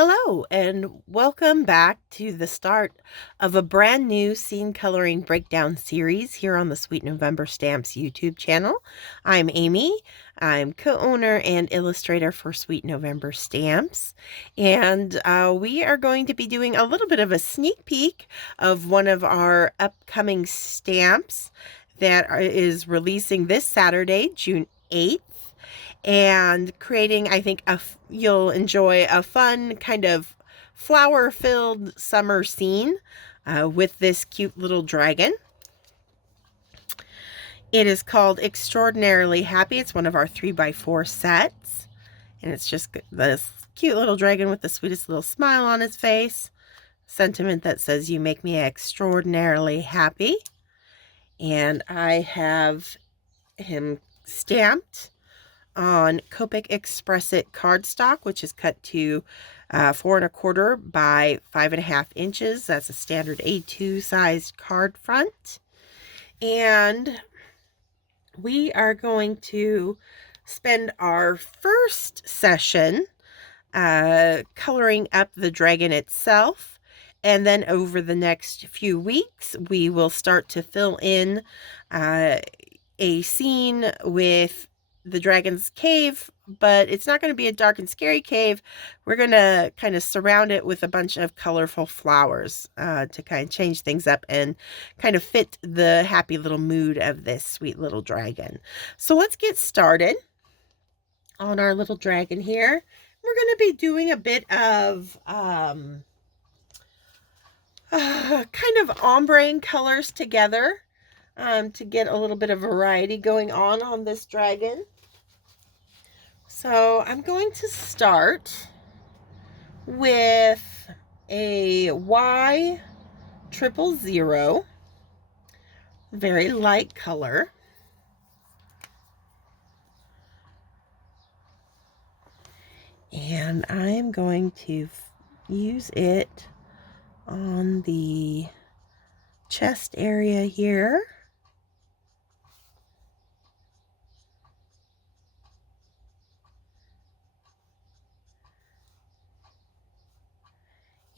Hello, and welcome back to the start of a brand new scene coloring breakdown series here on the Sweet November Stamps YouTube channel. I'm Amy. I'm co-owner and illustrator for Sweet November Stamps, and we are going to be doing a little bit of a sneak peek of one of our upcoming stamps that is releasing this Saturday, June 8th. And creating, I think, you'll enjoy a fun kind of flower-filled summer scene with this cute little dragon. It is called Extraordinarily Happy. It's one of our 3x4 sets, and it's just this cute little dragon with the sweetest little smile on his face. Sentiment that says, "You make me extraordinarily happy." And I have him stamped on Copic Express It cardstock, which is cut to 4 1/4 by 5 1/2 inches. That's a standard A2 sized card front. And we are going to spend our first session coloring up the dragon itself. And then over the next few weeks, we will start to fill in a scene with the dragon's cave, but it's not going to be a dark and scary cave. We're going to kind of surround it with a bunch of colorful flowers to kind of change things up and kind of fit the happy little mood of this sweet little dragon. So let's get started on our little dragon here. We're going to be doing a bit of kind of ombre colors together to get a little bit of variety going on this dragon. So I'm going to start with a Y000, very light color. And I'm going to use it on the chest area here.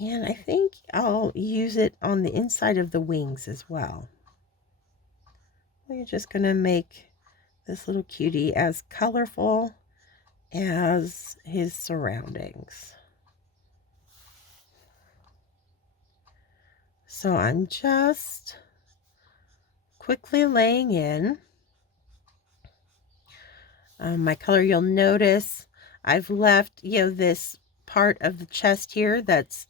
And I think I'll use it on the inside of the wings as well. We're just going to make this little cutie as colorful as his surroundings. So I'm just quickly laying in my color. You'll notice I've left, this part of the chest here that's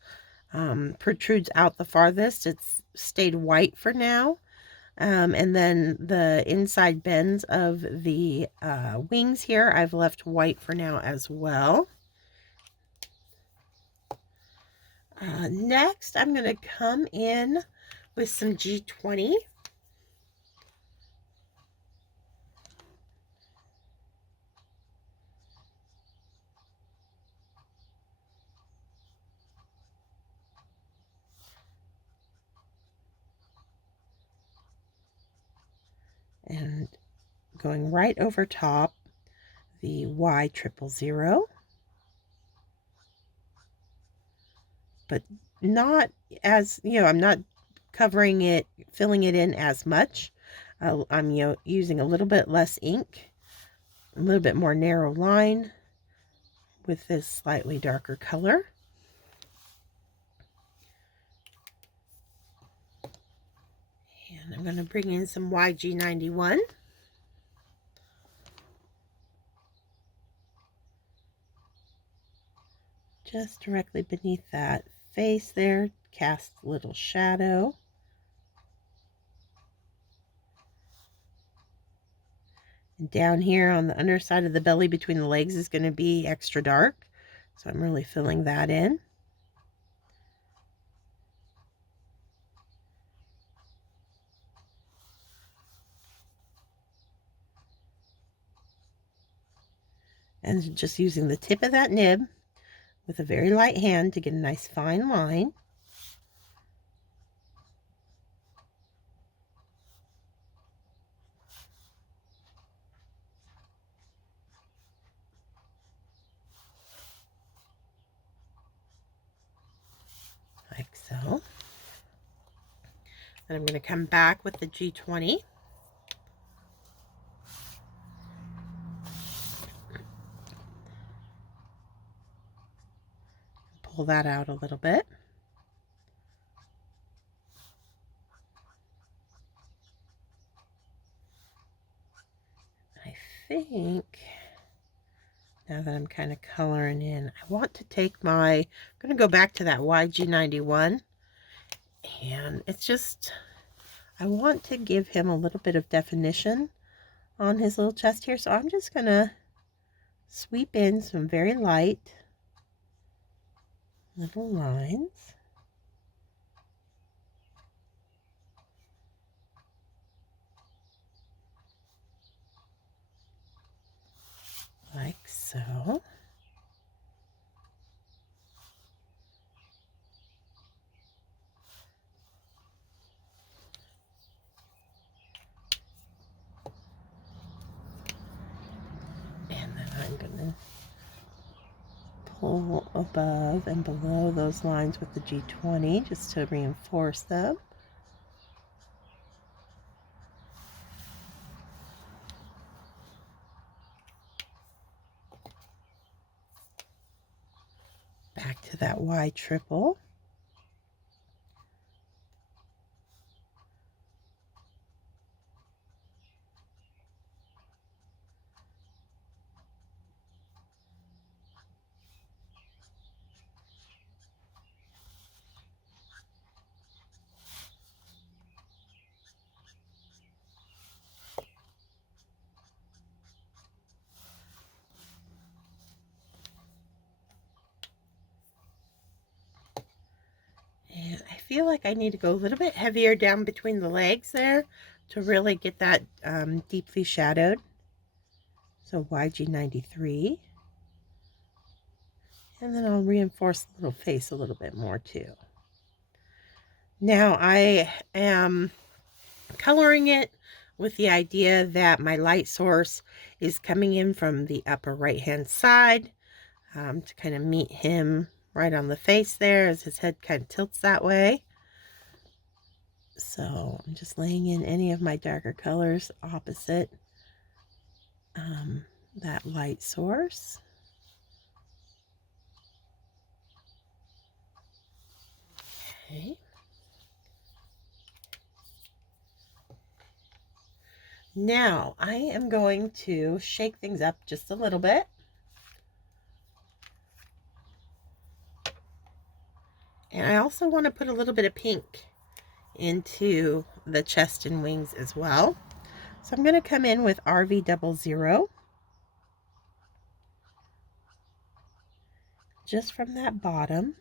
protrudes out the farthest. It's stayed white for now. And then the inside bends of the wings here, I've left white for now as well. Next, I'm going to come in with some G20. And going right over top the Y000, but not as, I'm not covering it, filling it in as much. I'm, using a little bit less ink, a little bit more narrow line with this slightly darker color. And I'm going to bring in some YG91. Just directly beneath that face there, cast a little shadow. And down here on the underside of the belly between the legs is going to be extra dark. So I'm really filling that in. And just using the tip of that nib with a very light hand to get a nice fine line. And I'm going to come back with the G20. Pull that out a little bit. I think now that I'm kind of coloring in, I want to take my, I'm going to go back to that YG91, and it's just, I want to give him a little bit of definition on his little chest here, so I'm just going to sweep in some very light little lines. Like so. And then I'm going to pull above and below those lines with the G20 just to reinforce them. Back to that Y triple. And I feel like I need to go a little bit heavier down between the legs there to really get that deeply shadowed. So YG93. And then I'll reinforce the little face a little bit more too. Now I am coloring it with the idea that my light source is coming in from the upper right hand side to kind of meet him right on the face there as his head kind of tilts that way. So I'm just laying in any of my darker colors opposite that light source. Okay. Now I am going to shake things up just a little bit. And I also want to put a little bit of pink into the chest and wings as well. So I'm going to come in with RV00 just from that bottom.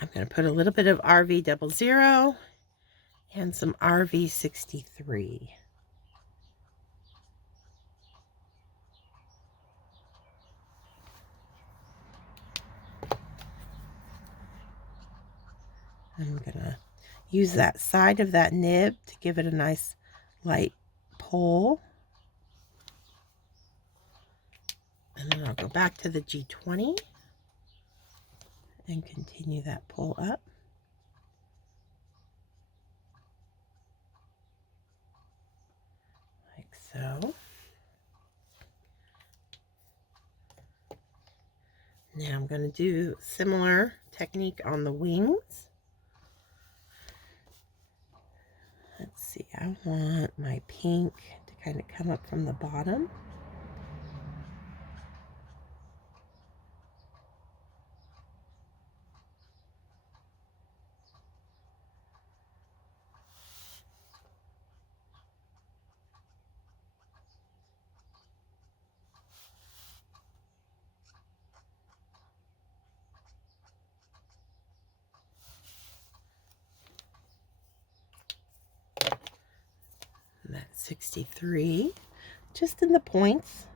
I'm going to put a little bit of RV00 and some RV63. I'm going to use that side of that nib to give it a nice light pull. And then I'll go back to the G20 and continue that pull up. Like so. Now I'm going to do similar technique on the wings. Let's see, I want my pink to kind of come up from the bottom. And that's 63, just in the points.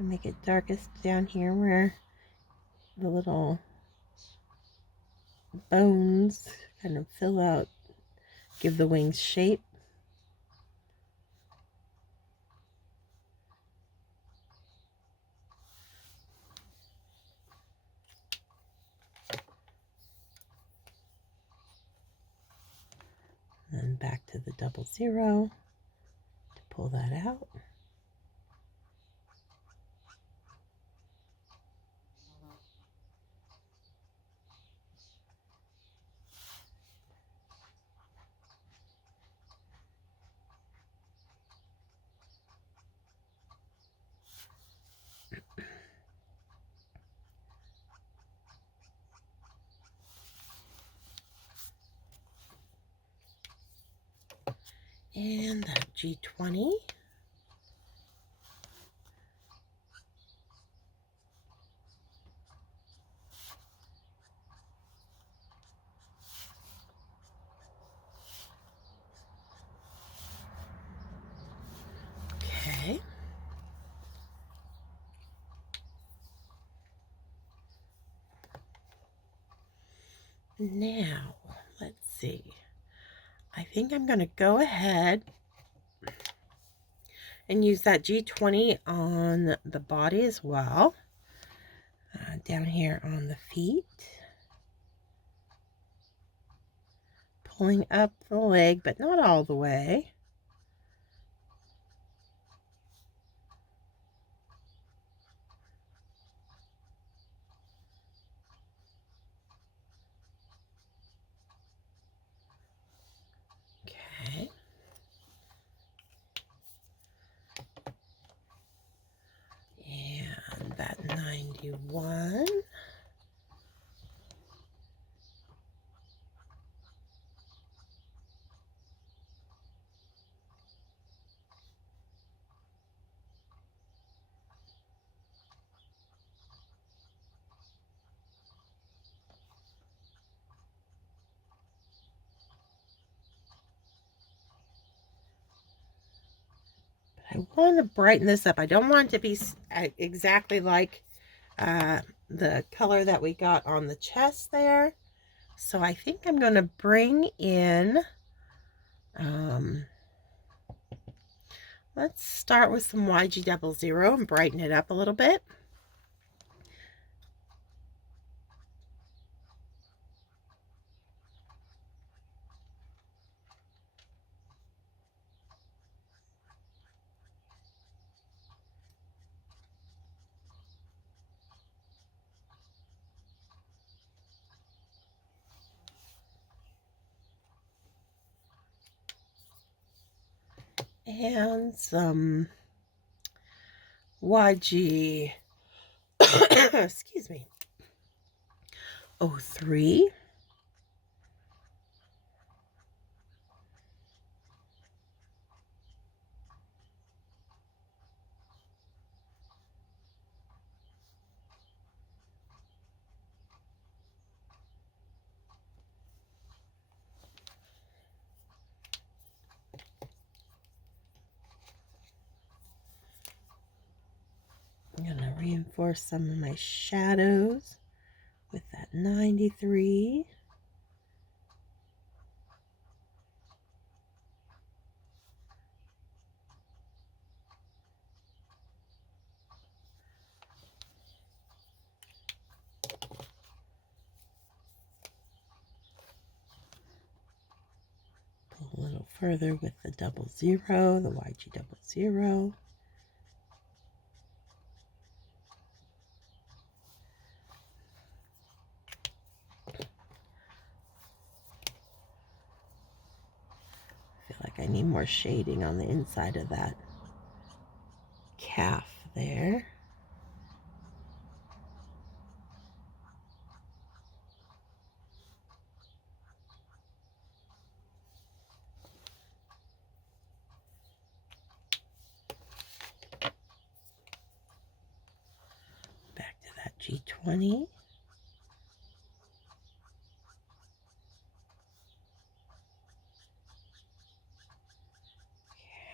I'll make it darkest down here where the little bones kind of fill out, give the wings shape. back to the 00 to pull that out. And that G20. Okay. Now, let's see. I think I'm going to go ahead and use that G20 on the body as well. Down here on the feet. Pulling up the leg, but not all the way. Okay. And that 91. I want to brighten this up. I don't want it to be exactly like the color that we got on the chest there. So I think I'm going to bring in, let's start with some YG00 and brighten it up a little bit. And some YG, excuse me, 03. I'm going to reinforce some of my shadows with that 93. Pull a little further with the 00, the YG00. I need more shading on the inside of that calf there. Back to that G20.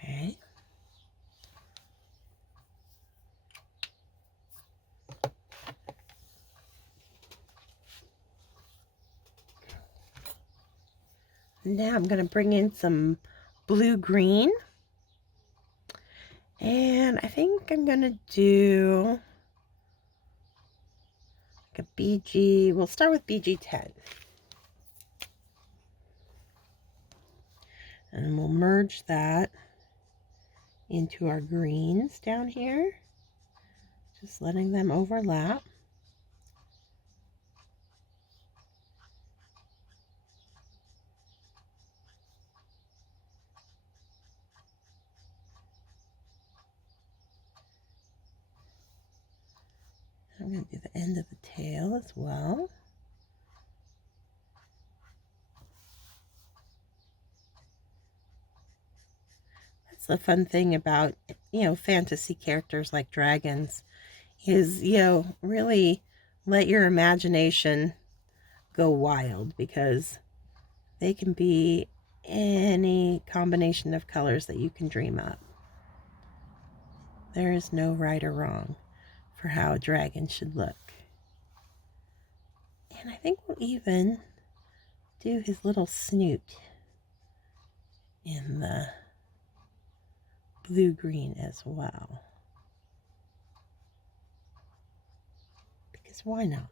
Okay. Now I'm going to bring in some blue-green. And I think I'm going to do like a BG. We'll start with BG10. And we'll merge that into our greens down here, just letting them overlap. I'm going to do the end of the tail as well. That's the fun thing about, fantasy characters like dragons is, really let your imagination go wild, because they can be any combination of colors that you can dream up. There is no right or wrong for how a dragon should look. And I think we'll even do his little snoot in the blue-green as well. Because why not?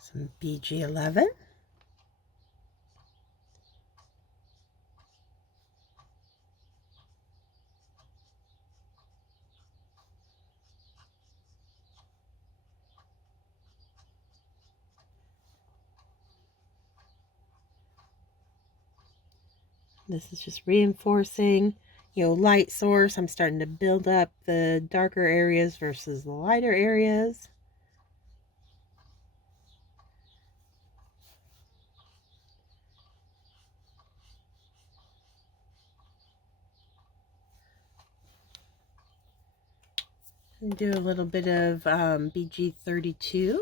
Some BG11. This is just reinforcing, light source. I'm starting to build up the darker areas versus the lighter areas. And do a little bit of BG32.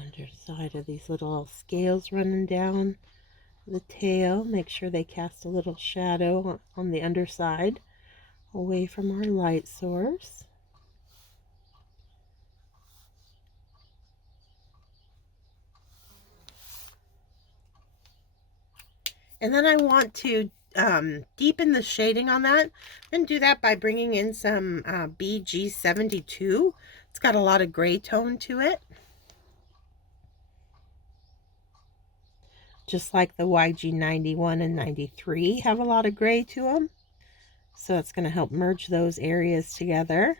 Underside of these little scales running down the tail. Make sure they cast a little shadow on the underside away from our light source. And then I want to deepen the shading on that, and do that by bringing in some BG72. It's got a lot of gray tone to it, just like the YG91 and 93 have a lot of gray to them. So it's going to help merge those areas together.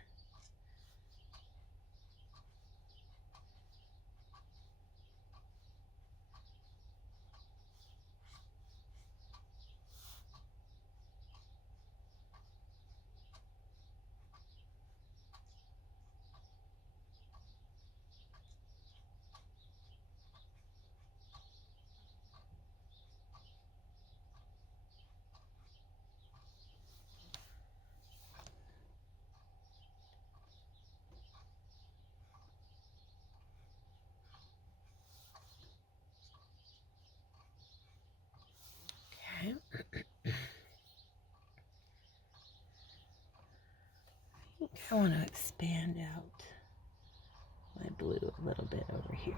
I want to expand out my blue a little bit over here.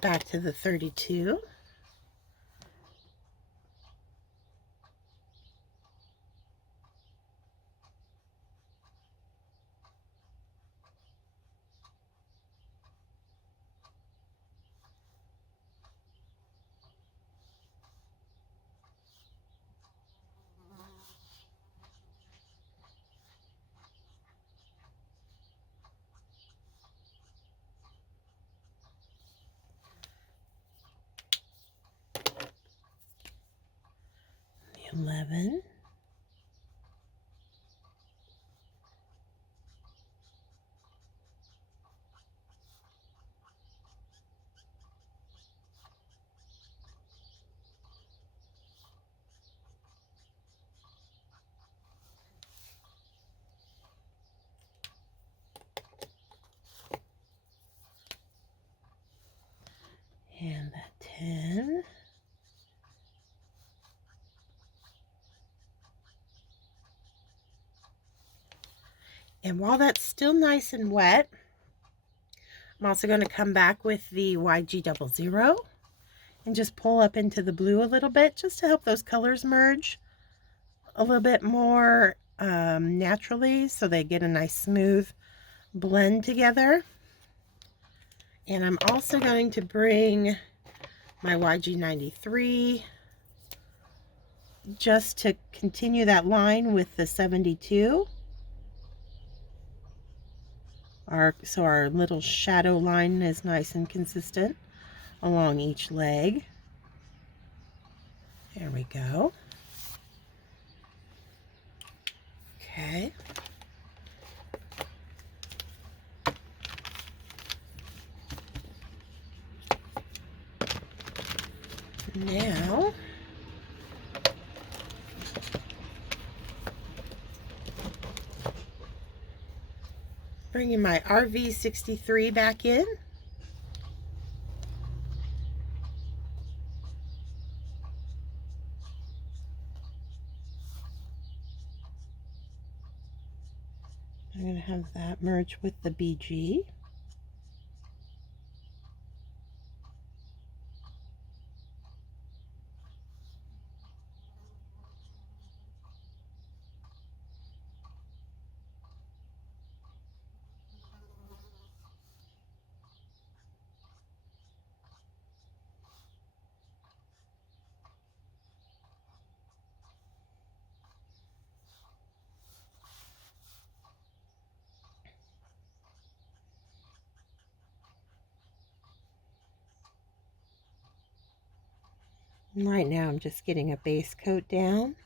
Back to the 32. The 11. And that 10. And while that's still nice and wet, I'm also going to come back with the YG00 and just pull up into the blue a little bit just to help those colors merge a little bit more naturally, so they get a nice smooth blend together. And I'm also going to bring my YG93 just to continue that line with the 72. So our little shadow line is nice and consistent along each leg. There we go. Okay. Now, bringing my RV63 back in. I'm going to have that merge with the BG. And right now I'm just getting a base coat down.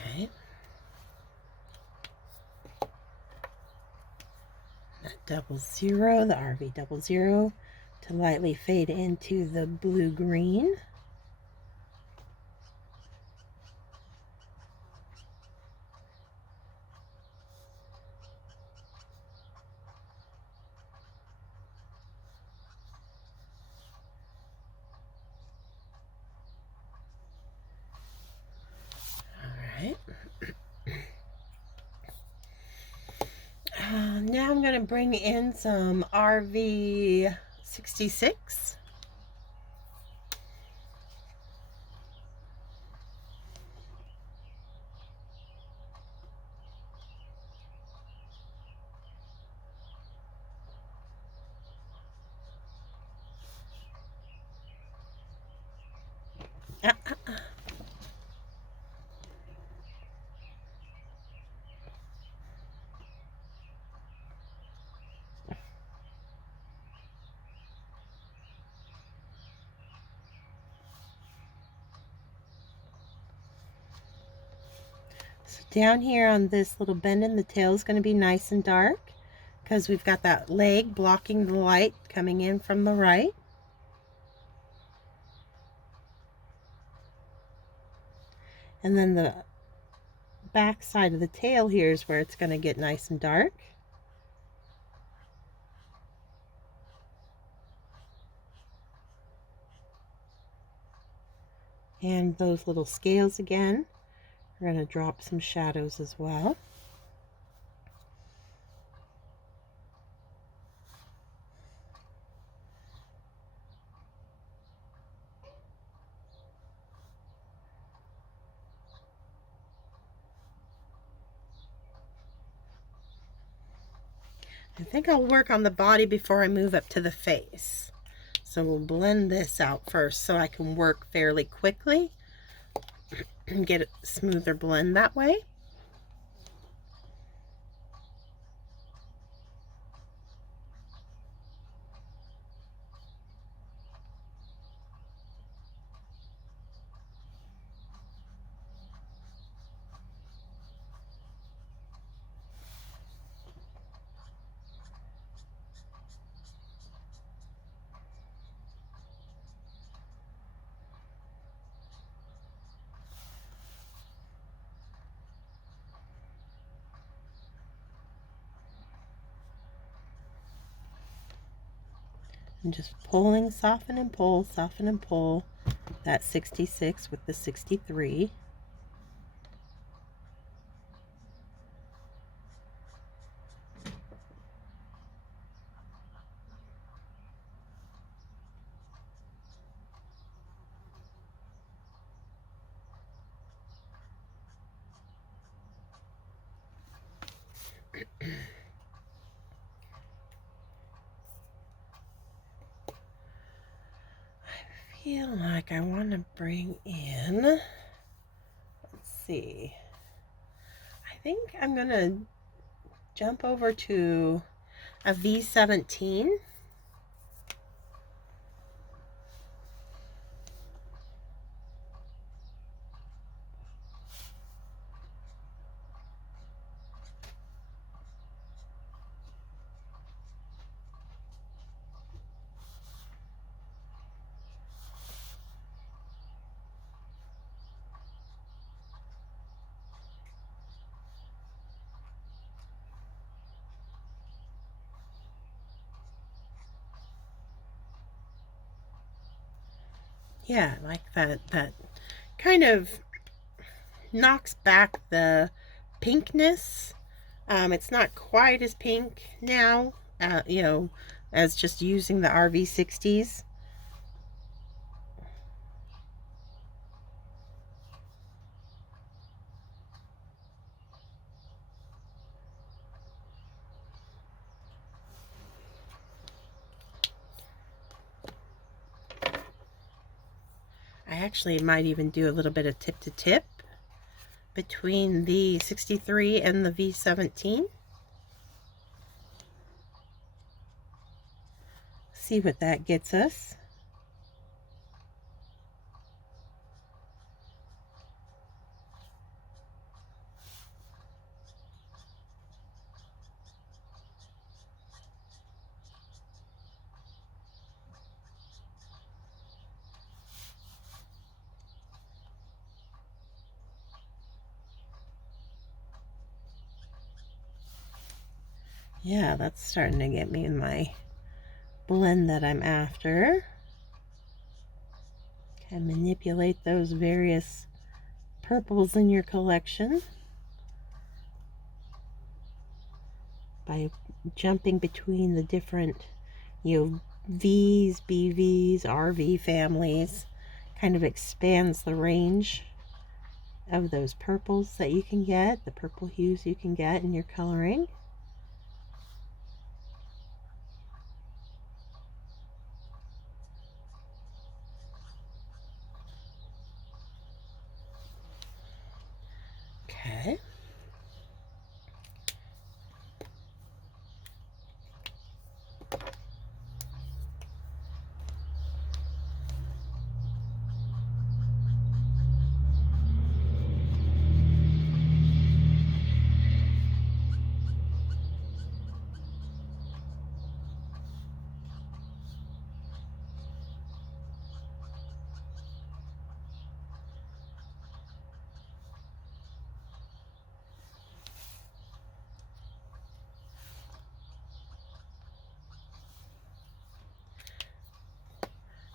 Okay. That 00, the RV00, to lightly fade into the blue-green. Now I'm going to bring in some RV66. So down here on this little bend in the tail is going to be nice and dark because we've got that leg blocking the light coming in from the right. And then the back side of the tail here is where it's going to get nice and dark. And those little scales again, we're going to drop some shadows as well. I think I'll work on the body before I move up to the face. So we'll blend this out first so I can work fairly quickly and get a smoother blend that way. And just pulling, soften and pull, soften and pull that 66 with the 63. I feel like I want to bring in, let's see, I think I'm going to jump over to a V17. Yeah, like that kind of knocks back the pinkness. It's not quite as pink now, you know, as just using the RV60s. I actually might even do a little bit of tip to tip between the 63 and the V17. See what that gets us. Yeah, that's starting to get me in my blend that I'm after. Can manipulate those various purples in your collection by jumping between the different, you know, V's, BV's, RV families. Kind of expands the range of those purples that you can get, the purple hues you can get in your coloring. Okay.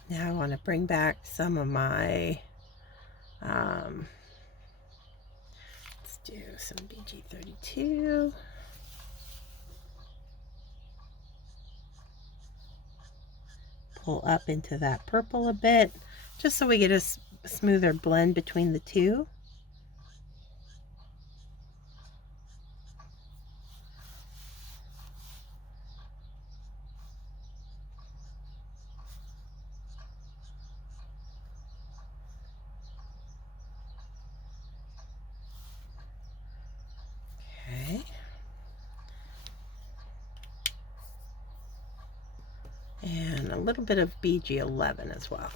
Now I want to bring back some of my, let's do some BG32. Pull up into that purple a bit, just so we get a smoother blend between the two. little bit of BG11 as well.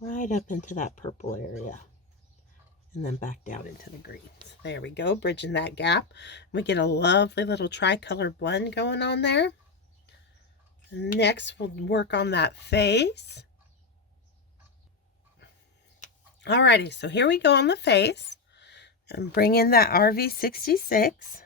Right up into that purple area. And then back down into the greens. There we go, bridging that gap. We get a lovely little tricolor blend going on there. Next, we'll work on that face. Alrighty, so here we go on the face. And bring in that RV66.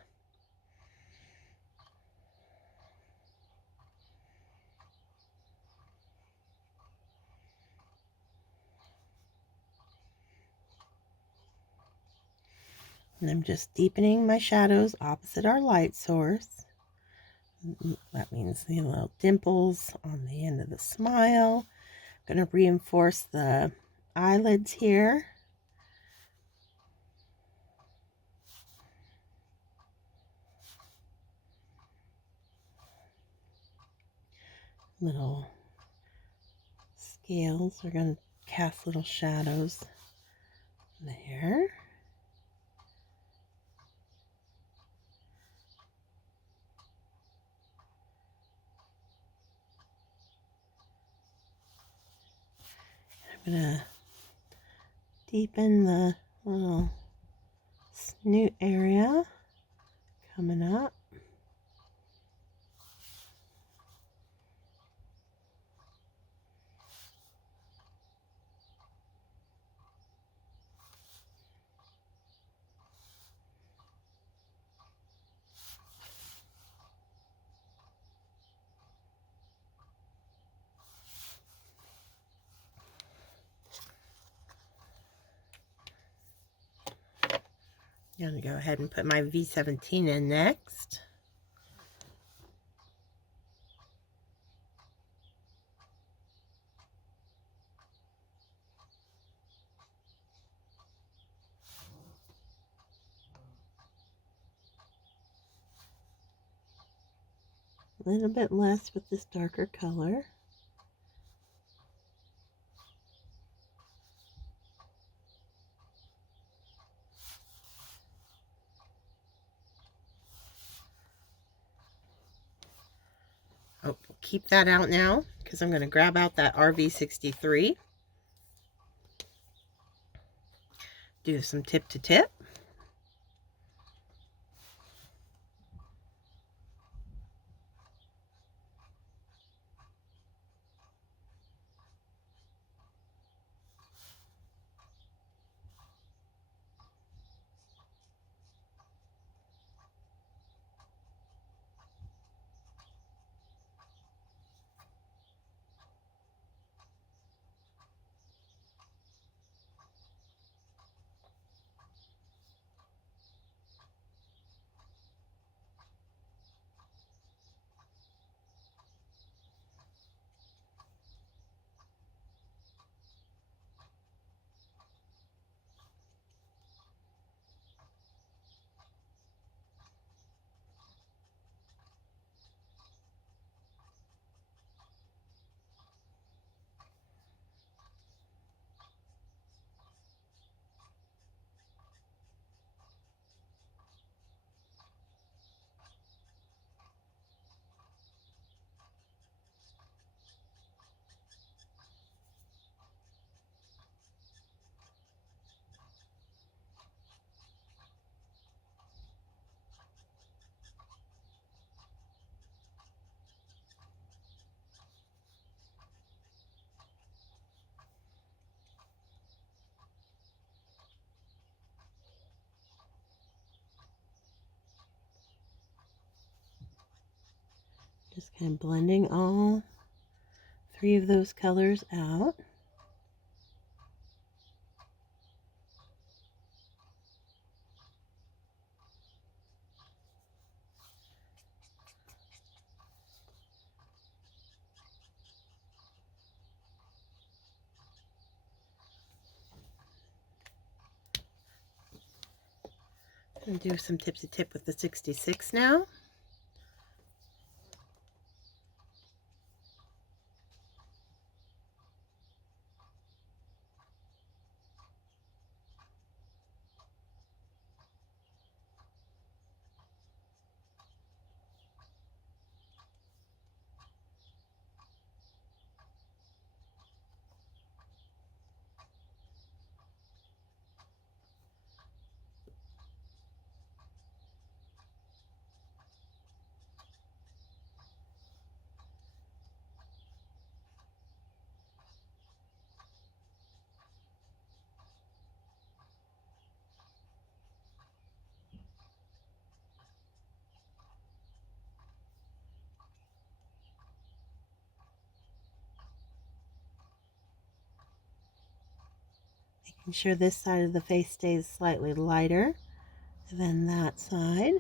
And I'm just deepening my shadows opposite our light source. That means the little dimples on the end of the smile. I'm going to reinforce the eyelids here. Little scales are going to cast little shadows there. I'm going to deepen the little snoot area coming up. I'm going to go ahead and put my V17 in next. A little bit less with this darker color. Oh, we'll keep that out now because I'm going to grab out that RV63. Do some tip to tip. Just kind of blending all three of those colors out. And do some tip to tip with the 66 now. Making sure this side of the face stays slightly lighter than that side.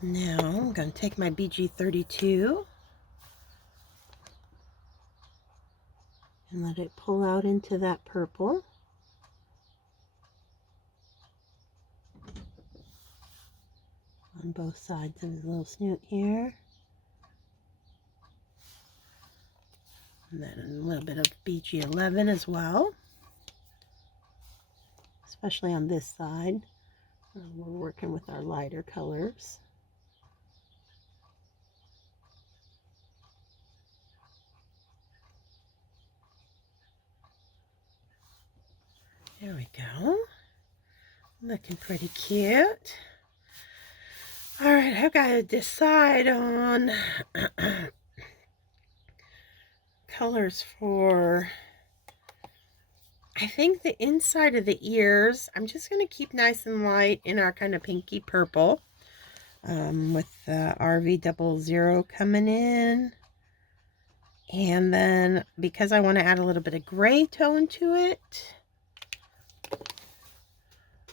Now I'm going to take my BG32 and let it pull out into that purple. On both sides of his little snoot here. And then a little bit of BG11 as well. Especially on this side, where we're working with our lighter colors. There we go. Looking pretty cute. All right, I've got to decide on colors for, I think, the inside of the ears. I'm just going to keep nice and light in our kind of pinky purple with the RV00 coming in. And then because I want to add a little bit of gray tone to it,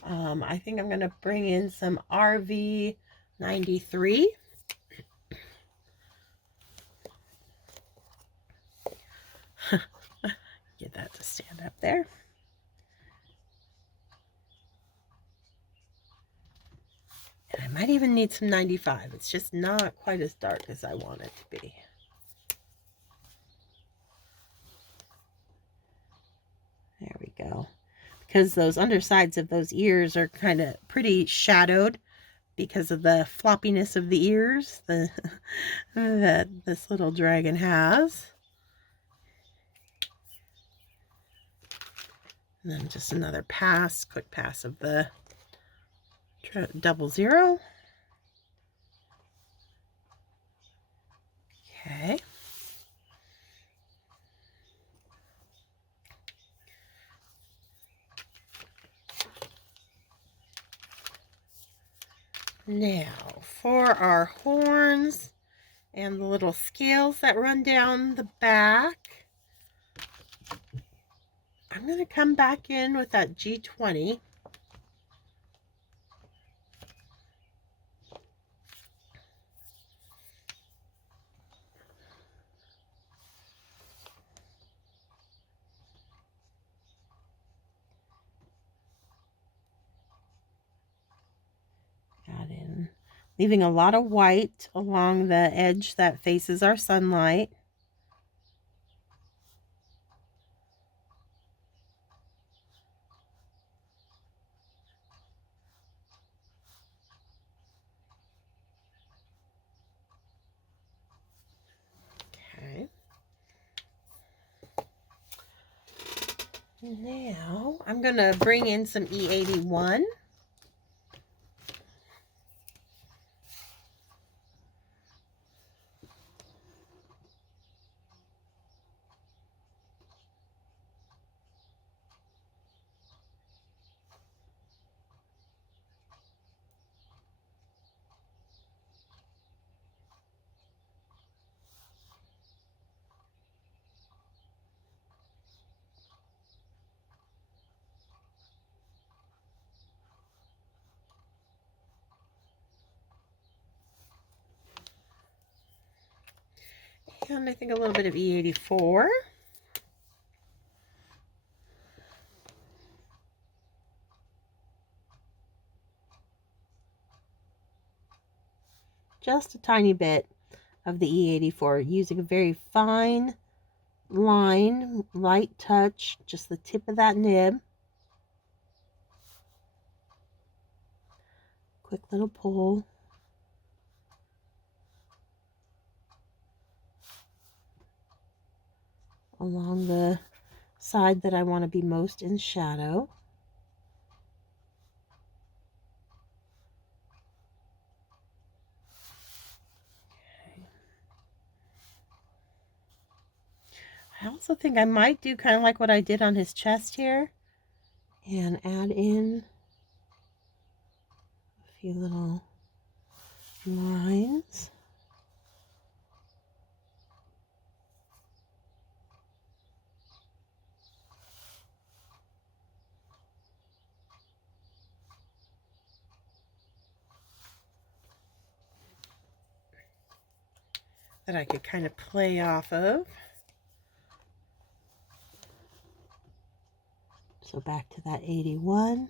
I think I'm going to bring in some RV93. Get that to stand up there. And I might even need some 95. It's just not quite as dark as I want it to be. There we go. Because those undersides of those ears are kind of pretty shadowed because of the floppiness of the ears that this little dragon has. And then just another pass, quick pass of the 00. Okay. Now, for our horns and the little scales that run down the back, I'm going to come back in with that G20. Got in, leaving a lot of white along the edge that faces our sunlight. Okay. Now I'm going to bring in some E81. And I think a little bit of E84. Just a tiny bit of the E84, using a very fine line, light touch, just the tip of that nib. Quick little pull. Along the side that I want to be most in shadow. I also think I might do kind of like what I did on his chest here and add in a few little lines. That I could kind of play off of. So back to that 81.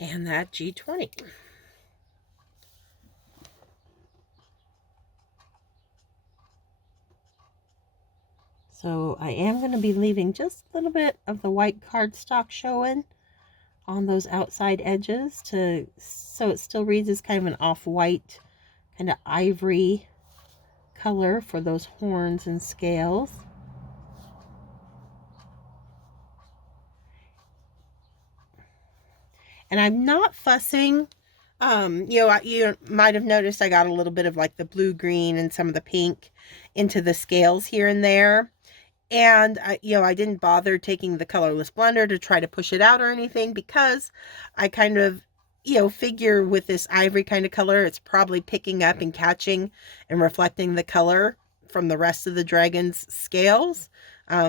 And that G20. So I am going to be leaving just a little bit of the white cardstock showing on those outside edges so it still reads as kind of an off-white, kind of ivory color for those horns and scales. And I'm not fussing. You might have noticed I got a little bit of like the blue, green, and some of the pink into the scales here and there. And I didn't bother taking the colorless blender to try to push it out or anything, because I kind of, figure with this ivory kind of color, it's probably picking up and catching and reflecting the color from the rest of the dragon's scales.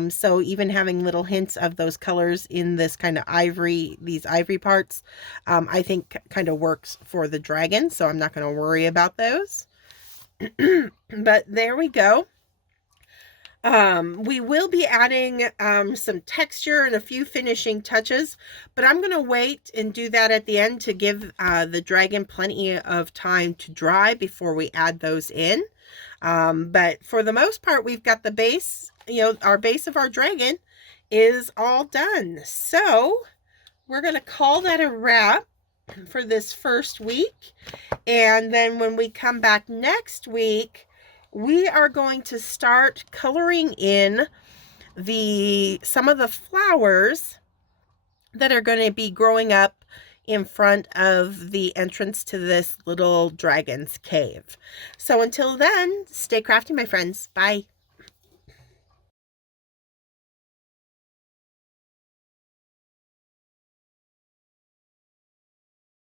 So even having little hints of those colors in this kind of ivory, these ivory parts, I think kind of works for the dragon. So I'm not going to worry about those. But there we go. We will be adding some texture and a few finishing touches, but I'm going to wait and do that at the end to give the dragon plenty of time to dry before we add those in. But for the most part, we've got the base, our base of our dragon is all done. So we're going to call that a wrap for this first week. And then when we come back next week, we are going to start coloring in some of the flowers that are going to be growing up in front of the entrance to this little dragon's cave. So until then, stay crafty, my friends. Bye.